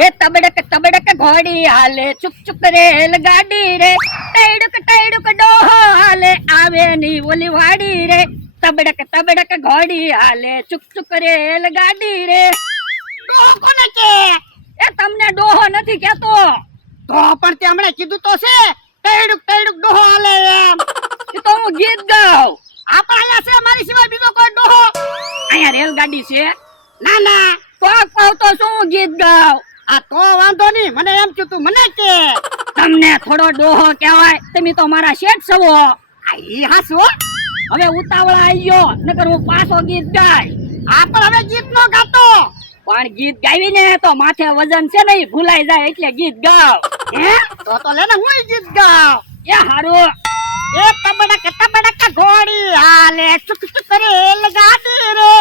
એ તબડક ઘોડી હાલે ચુક ચુક રેલ ગાડી રે ટૈડુક ડોહો હાલે આવે ની ઓલી વાડી રે તબડક ઘોડી હાલે ચુક ચુક રેલ ગાડી રે. ડોહો કોને કે? એ તમને ડોહો નથી કેતો. તો પણ તે હમણે કીધું તો છે ટૈડુક ડોહો હાલે એમ. એ તો હું ગીત ગાઉં. આપણા અહીંયા છે મારી સિવાય બીજો કોઈ ડોહો? અહીંયા રેલગાડી છે. ના ના, તો કહું તો શું ગીત ગાઉં. આ તો વાંધો નહીં, મને એમ કે તું મને કે. તમને થોડો ડોહો કહેવાય, તમે તો મારા શેઠ છો. આ ઈ હાસુ હો. હવે ઉતાવળા આવી ગયો, નકર હું પાછો ગીત ગાય. આ પણ હવે ગીત નો ગાતો. પણ ગીત ગાવીને તો માથે વજન છે ને ઈ ભૂલાઈ જાય એટલે ગીત ગાવ. હે તો લેને હું ગીત ગાવ. એ હારું. એ તબડક ઘોડી હાલે ચુક ચુક રેલ ગાડી રે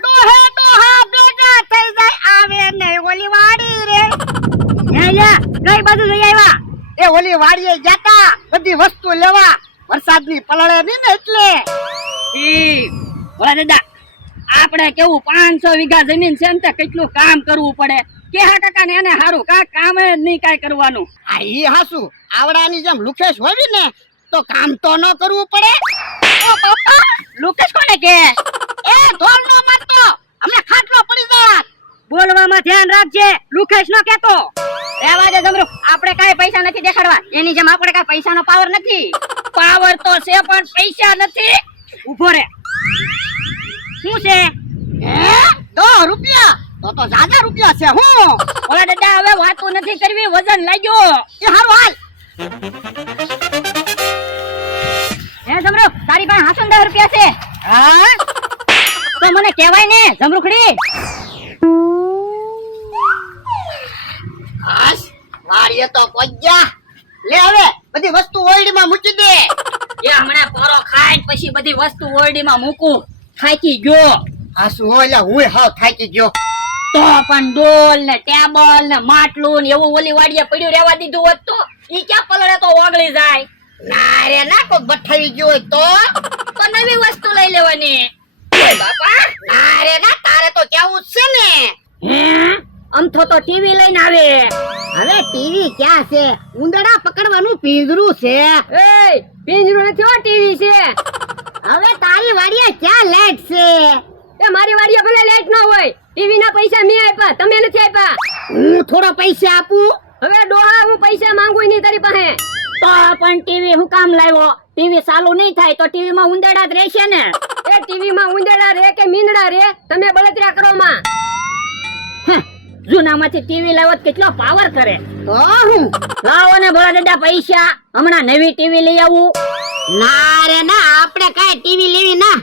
ડોહે ડોહા ભેગા થઈ જાય આવે ને ઓલી વાડી રે. કઈ બાજુ જઈ આવ્યા? એ ઓલી વાડીએ જતા બધી વસ્તુ લેવા, વરસાદની પલળે નહીં ને એટલે. ઈ બોલા દાદા, આપણે કેવું 500 વીઘા જમીન છે ને તે કેટલું કામ કરવું પડે. કેહા કાકા ને એને હારું કામ જ નહીં કાઈ કરવાનું. આ ઈ હાસુ આવડાની જેમ લુખેશ હોવી ને તો કામ તો ન કરવું પડે. ઓ બાપા, લુકેશ કોને કે? એ ઢોલ નો મારતો, અમને ખાટલો પડી જાત. બોલવામાં ધ્યાન રાખજે, લુકેશ નો કેતો. રહેવા દે જમરૂ, આપણે કાઈ પૈસા નથી દેખાડવા. એની જેમ આપણે કાઈ પૈસાનો પાવર નથી. પાવર તો છે પણ પૈસા નથી. ઉભો રે. શું છે? હે 10 રૂપિયા? તો જ્યાદા રૂપિયા છે. હું ઓલા દાદા હવે વાતો નથી કરવી, વજન લાગ્યો. એ હારું હાલ. હે જમરૂ, તારી પાસે 10 રૂપિયા છે? હા તો મને કહેવાય ને જમરૂખડી. હાસ વાડીએ તો પહોંચ્યા. લે હવે બધી વસ્તુ ઓરડીમાં મૂકી દે. એ હમણાં પોરો ખાઈ પછી બધી વસ્તુ ઓરડીમાં મૂકું. થાકી ગયો. હાસુ ઓલા હું હાવ થાકી ગયો. તો પણ ડોલ ને ટેબલ ને માટલું ને એવું ઓલી વાડીએ પડ્યું રહેવા દીધું હોત તો ઈ ક્યાં પલળે તો ઓગળી જાય. ના રે ના કોઈ બઠાવી ગયો હોય તો નવી વસ્તુ લઈ લેવાની. ઓય બાપા, ના રે ના તારે તો કેવું જ છે ને. હે અમથો તો ટીવી લઈને આવે. હવે ટીવી ક્યાં છે? ઉંદરડા પકડવાનું પિંજરું છે. એ પિંજરું નથી હો, ટીવી છે. હવે તારી વાડીએ ક્યાં લાઈટ છે? એ મારી વાડીએ ભલે લાઈટ ન હોય, ટીવી ના પૈસા મેં આપ્યા, તમે નથી આપ્યા. હું થોડા પૈસા આપું. હવે ડોહા હું પૈસા માંગુ નહીં તારી પાસે. તો પણ ટીવી હું કામ લાવ્યો? ટીવી ચાલુ નહીં થાય તો ટીવી માં ઉંદરડા જ રહેશે ને. એ ટીવી માં ઉંદરડા રે કે મીંદડા રે, તમે બળતરા કરો માં. જૂનામાંથી ટીવી લાવો કેટલો પાવર કરે. તો હું લાવો ને ભોળા દાદા પૈસા, હમણાં નવી ટીવી લઈ આવું. ના રે ના આપણે કઈ ટીવી લેવી ના.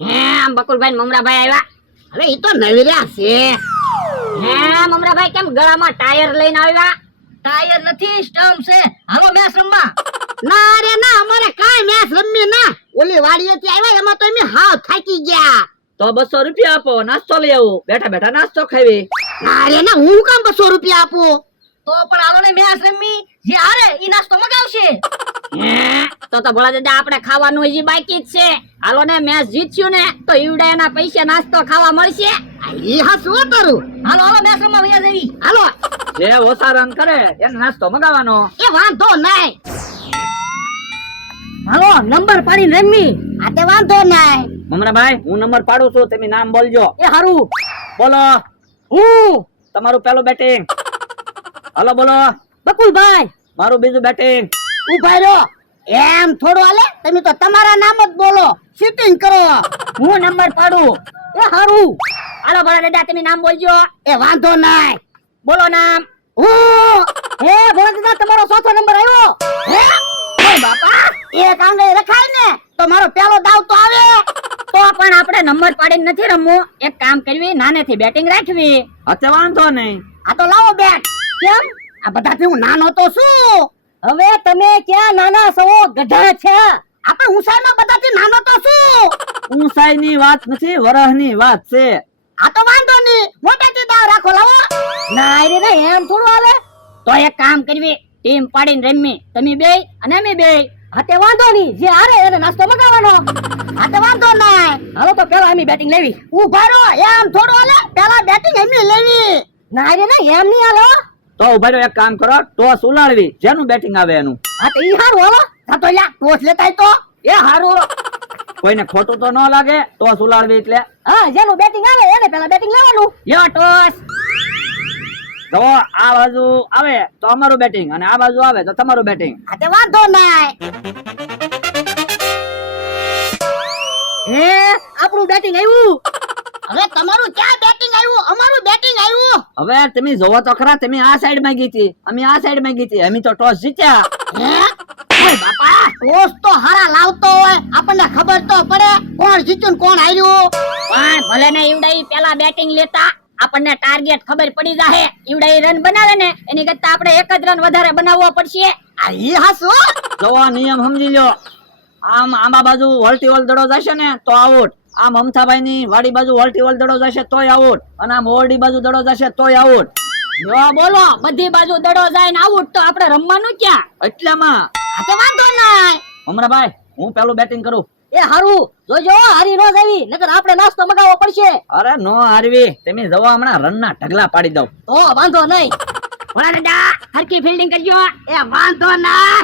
હે બકુલભાઈ મમરાભાઈ આવ્યા? હવે ઈ તો નવીરા છે. હે મમરાભાઈ કેમ ગળામાં ટાયર લઈને આવ્યા? ટાયર નથી, સ્ટમ્પ છે. હાલો મેચ રમવા. ના રે ના અમારે કાઈ મેચ રમવી ના. ઓલી વાડીએથી આવ્યા એમાં તો અમે હાવ થાકી ગયા. તો 200 રૂપિયા આપો, નાસ્તો લઈ આવો. બેઠા બેઠા નાસ્તો ખાવી. ના રે ના હું કામ 200 રૂપિયા આપું? તો પણ હાલો ને મેચ રમવી. જે હારે ઈ નાસ્તો મગાવશે. તો ભોળા દાદા આપણે ખાવાનું હજી બાકી જ છે. હાલો ને મેચ જીત્યું ને તો ઈવડાના પૈસા નાસ્તો ખાવા મળશે. ઈ હા શું કરું? હાલો હાલો મેચ રમવા વયા જવી. હાલો જે ઓછા રન કરે એને નાસ્તો મગાવવાનો. એ વાંધો નહીં. હાલો નંબર પાડીને રમવી. આ તે વાંધો નહીં. મમરાભાઈ હું નંબર પાડું છું, તમે નામ બોલજો. એ હારું બોલો. હું તમારું પહેલું બેટિંગ. હાલો બોલો. બકુલભાઈ મારું બીજું બેટિંગ. ઉભા રહો. એમ થોડું હાલે, તમે તો તમારા નામ જ બોલો, સીટિંગ કરો. હું નંબર પાડું. એ હારું હાલો ભોળા દાદા તમે નામ બોલજો. એ વાંધો નહીં. બોલો નામ. હું હે ભોળા દાદા તમારો ચોથો નંબર આવ્યો. હે ઓય બાપા, એક આંગળી રખાય ને તો મારો પહેલો દાવ તો આવે. તો પણ આપણે નંબર પાડીને નથી રમવું. એક કામ કરવી, નાનેથી બેટિંગ રાખવી. અચ્છા વાંધો નહીં. આ તો લાવો બેટ. કેમ? આ બધાથી હું નાનો તો શું? હવે તમે ક્યાં નાના છો, ગધા છે. આપણે ઊંચાઈમાં બધાથી નાનો તો શું? ઊંચાઈ ની વાત નથી, વરહ ની વાત છે. આ તો વાંધો નહીં, મોટેથી દાવ રાખો. લાવો. ના રે ના એમ થોડું હાલે. તો એક કામ કરવી, ટીમ પાડીને રમવી. તમે બે અને અમે બે. હાતે વાંધો નહીં, જે હારે એને નાસ્તો મગાવવાનો. આ તો વાંધો નહીં. હાલો તો પેલા અમે બેટિંગ લેવી. ઉભા રહો. એમ થોડું હાલે, પહેલા બેટિંગ એમની લેવી. ના રે ના એમ નહીં હાલો. તો ઉભા રહ્યો, એક કામ કરો, ટોસ ઉલાડવી, જેનું બેટિંગ આવે એનું. હા તો ઈ હારું હાલો. હા તો લ્યા ટોસ લેતા આય તો. એ હારું, કોઈને ખોટું તો ન લાગે, ટોસ ઉલાડવી એટલે. હા જેનું બેટિંગ આવે એને પેલા બેટિંગ લેવાનું. લ્યો ટોસ. જો આ બાજુ આવે તો અમારું બેટિંગ, અને આ બાજુ આવે તો તમારું બેટિંગ. હા તે વાંધો નાય. હે આપણું બેટિંગ આવ્યું. હવે તમારું ક્યાં બેટિંગ આવ્યું? અમારું બેટિંગ આવ્યું. હવે તમે જોવો તો ખરા, તમે આ સાઈડ માં ગઈ અમે આ સાઈડ માં ગઈ અમે તો ટોસ જીત્યા. હે ઓય બાપા ટોસ તો હારા લાવતો હોય આપણને ખબર તો પડે કોણ જીત્યું ને કોણ હાર્યું. પણ ભલે ને ઈવડાઈ પેલા બેટિંગ લેતા આપણને ટાર્ગેટ ખબર પડી જાહે. ઈવડાઈ રન બનાવે ને એની કરતા આપણે એક જ રન વધારે બનાવવો પડશે. આ ઈ હાસુ. જોવો નિયમ સમજી લ્યો. આમ આંબા બાજુ વળતી વળ દડો જશે ને તો આઉટ, આમ અમથાભાઈ ની વાડી બાજુ વળતી વળ દડો જશે તોય આઉટ, અને આમ ઓરડી બાજુ દડો જશે તોય આઉટ. જો બોલો બધી બાજુ દડો જાય ને આઉટ તો આપણે રમવાનું ક્યાં? એટલામાં આ તો વાંધો નાય. અમરાભાઈ હું પેલું બેટિંગ કરું. એ હારું જોજો હારી નો જાવી નકર આપણે નાસ્તો મગાવવો પડશે. અરે નો હારવી, તમે જવો હમણાં રન ના ઢગલા પાડી દઉં. તો વાંધો નહીં. ભોળા દાદા હરકી ફિલ્ડિંગ કરજો. એ વાંધો ના.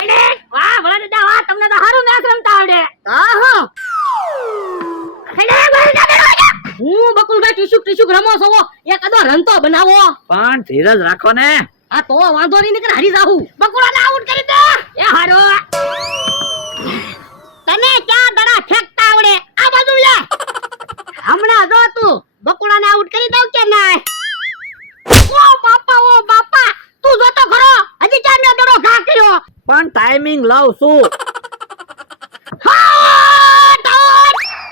અરે વાહ ભોળા દાદા વાહ, તમને તો સારું મેચ રમતા આવડે. હા હા અરે ભોળા દાદા હું બકુલભાઈ ટીશુક રમો છો એક અદો રન તો બનાવો. પણ ધીરજ રાખો ને. આ તો વાંધો નહીં નકર હારી જાહું. બકુલાને આઉટ કરી દે. એ હારો તને ક્યાં દડા ફેંકતા આવડે? આ બાજુ લે. હમણાં જો તું બકુલાને આઉટ કરી દઉં કે નાય? ઓ બાપા તું જોતો ખરો હજી ચાર મે દડો ઘા કર્યો. પણ ટાઈમિંગ લઉં છું.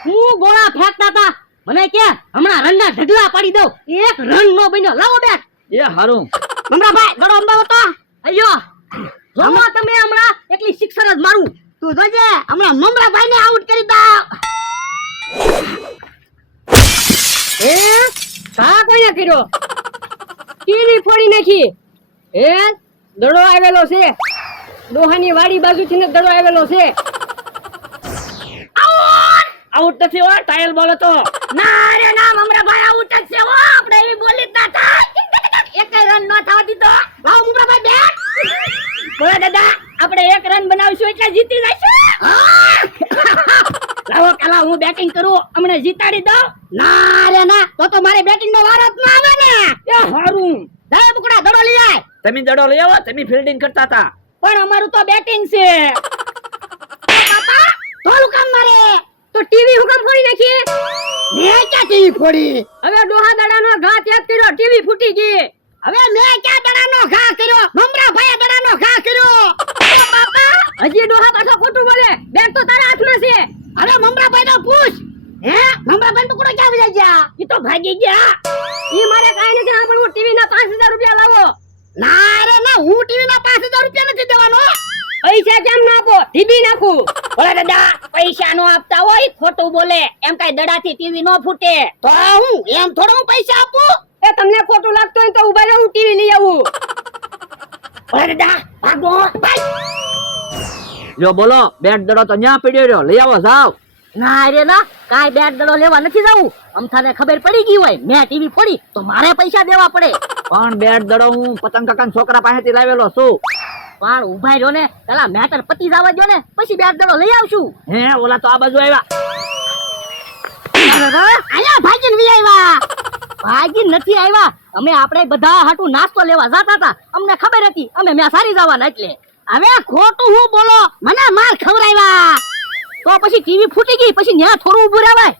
હું ગોળા ફેંકતા હતા મને કે હમણાં રનના ઢગલા પાડી દઉં. એક રન નો બન્યો. લાવો બેટ. એ હારું. મમરાભાઈ દડો અંબાવો તો. અయ్యో જોમો તમે હમણાં એકલી સિક્સર જ મારું. તું જોજે હમણાં મમરાભાઈ ને આઉટ કરી દઉં. એ કા કોઈને કર્યો? ટીવી ફોડી નાખી. એ દડો આવેલો છે, ડોહાની વાડી બાજુથી ને દડો આવેલો છે. આઉટ નથી હો, ટાયલ બોલો તો. ના રે ના મમરાભાઈ આઉટ જ છે હો. આપણે એ બોલી જ ના થાય. એક રન નો થવા દીધો. લાવો મમરાભાઈ બેટ. ભોળા દાદા આપણે એક રન બનાવશું એટલે જીતી જઈશું. લાવો પેલા હું બેટિંગ કરું, અમને જીતાડી દઉં. ના રે ના તો મારે બેટિંગ નો વારો જ ના આવે ને. એ હારું દે બુકડા દડો લઈ આય. તમે દડો લઈ આવો, તમે ફિલ્ડિંગ કરતા હતા. પણ અમારું તો બેટિંગ છે. બાપા થોડું કામ મારે. તો ટીવી હુકમ ફોડી નાખીએ. મેં ક્યાં ટીવી ફોડી? હવે ડોહા દડાનો ઘા ત્યાગ કર્યો, ટીવી ફૂટી ગઈ. હવે મેં ક્યાં દડાનો ઘા કર્યો? મમરાભાઈએ દડાનો ઘા કર્યો. બાપા હજી ડોહા પાછો ખોટું બોલે. બેટ તો તારા હાથમાં છે. અરે મમરાભાઈ તો પૂછ. હે મમરાભાઈ ટુકડો ક્યાં વહી ગયા? ઈ તો ભાગી ગયા. ઈ મારે કાઈ નથી સાંભળવું. ટીવી ના 5000 રૂપિયા લાવો. ના રે ના હું ટીવી ના 5000 રૂપિયા નથી દેવાનો. પૈસા કેમ ના આપો? ઢીબી નાખું. ભલા દાદા પૈસા નો આપતા હોય ખોટું બોલે. એમ કઈ દડાથી ટીવી નો ફૂટે. તો હું એમ થોડો હું પૈસા આપું? એ તમને ખોટું લાગતું હોય તો ઉભા રહો, હું ટીવી લઈ આવું. ભલા દાદા ભાગો. જો બોલો, બેટ દડો તો ન્યા પડ્યો રહ્યો, લઈ આવો જાવ. ના રે ના કાઈ બેટ દડો લેવા નથી જાવું. અમથાને ખબર પડી ગઈ હોય મેં ટીવી ફોડી તો મારે પૈસા દેવા પડે. પણ બેટ દડો હું પતંગ કાકાના છોકરા પાસેથી લાવેલો છું. પણ ઉભા રહ્યો ને પેલા મેટર પતી જવા દો ને પછી બેટ દડો લઈ આવશું. હે ઓલા તો આ બાજુ આવ્યા. આયા ભાગીને વી આવ્યા. ભાગીને નથી આવ્યા. અમે આપણે બધા હાટુ નાસ્તો લેવા જતા હતા. અમને ખબર હતી અમે મેં સારી જવાના એટલે. હવે ખોટું હું બોલો મને માર ખવરાવ્યા. તો પછી ટીવી ફૂટી ગઈ પછી ન્યા થોડું ઊભું રહેવાય.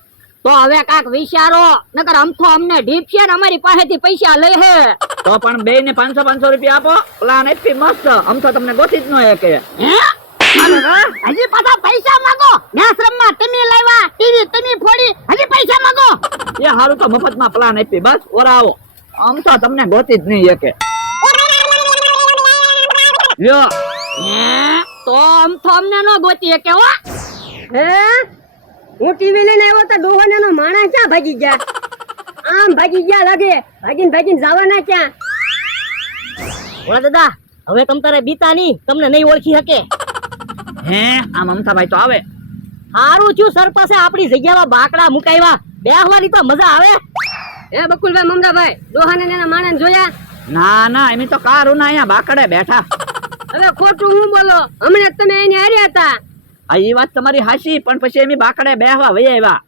તો હવે કાક વિચારો, નકર અમથો અમને ઢીપ છે ને અમારી પાસેથી પૈસા લે હે. તો પણ બે ને 500 રૂપિયા આપો. પ્લાન એટલી મસ્ત, આમ તો તમને ગોતી જ ન કે. હે હજી પાછા પૈસા માંગો. મેચ રમવા તમે લાવ્યા, ટીવી તમે ફોડી, હજી પૈસા માંગો. એ હારું તો મફતમાં પ્લાન આપી બસ. ઓરા આવો, આમ તો તમને ગોતી જ નહીં કે. લ્યો તો અમથો અમને નો ગોતી કે હો. હે હું ટીવી લઈને આવ્યો તો ડોહાનો માણસ ક્યાં ભાગી ગયા? આમ ભાગી ગયા લાગે. ભાગીને જવાના ક્યાં? ઓલા દાદા હવે તમ તારે બીતા નહીં, તમને નહીં ઓળખી શકે. હે આ મમતાભાઈ તો આવે. હારું છું સરપંચે આપણી જગ્યામાં બાકડા મુકાવ્યા. બેહવાની તો મજા આવે. એ બકુલભાઈ મમદાભાઈ ડોહાને ને એના માણસ જોયા? ના ના એમ તો કારું ના અહીંયા બાકડે બેઠા. હવે ખોટું હું બોલો, હમણાં તમે એને હાર્યા હતા. આ ઈ વાત તમારી હાચી, પણ પછી એમ બાકડે બેહવા વહી આવ્યા.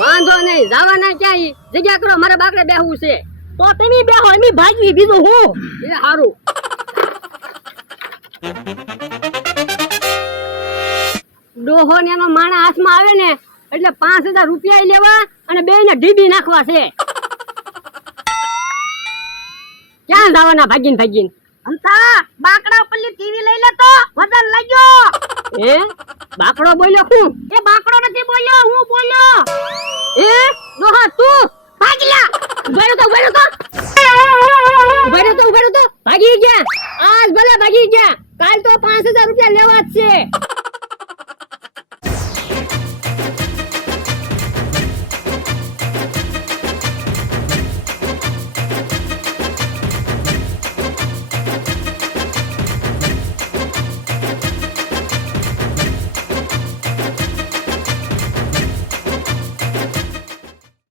વાંધો નહીં, જવાના ક્યાં ઈ? જગ્યા કરો, મારે બાકડે બેહવું છે. તો તમે બેહો, એમ ભાગવી, બીજું હું. એ હારું. ડોહો ને એનો માણા હાથમાં આવે ને એટલે 5000 રૂપિયા લેવા અને બેયને ઢીબી નાખવા છે. ક્યાં જવાના ભાગીને ભાગીને? અમથા બાકડા ઉપરની ટીવી લઈ લે તો વજન લાગ્યો. એ બાકડો બોલ્યો શું? એ બાકડો નથી બોલ્યો, હું બોલ્યો. એ ડોહા તું ભાગ લ્યા. ઉભા રહ્યો તો ભાગી ગયા. આજ ભલે ભાગી ગયા, કાલ તો 5000 રૂપિયા લેવા જ છે.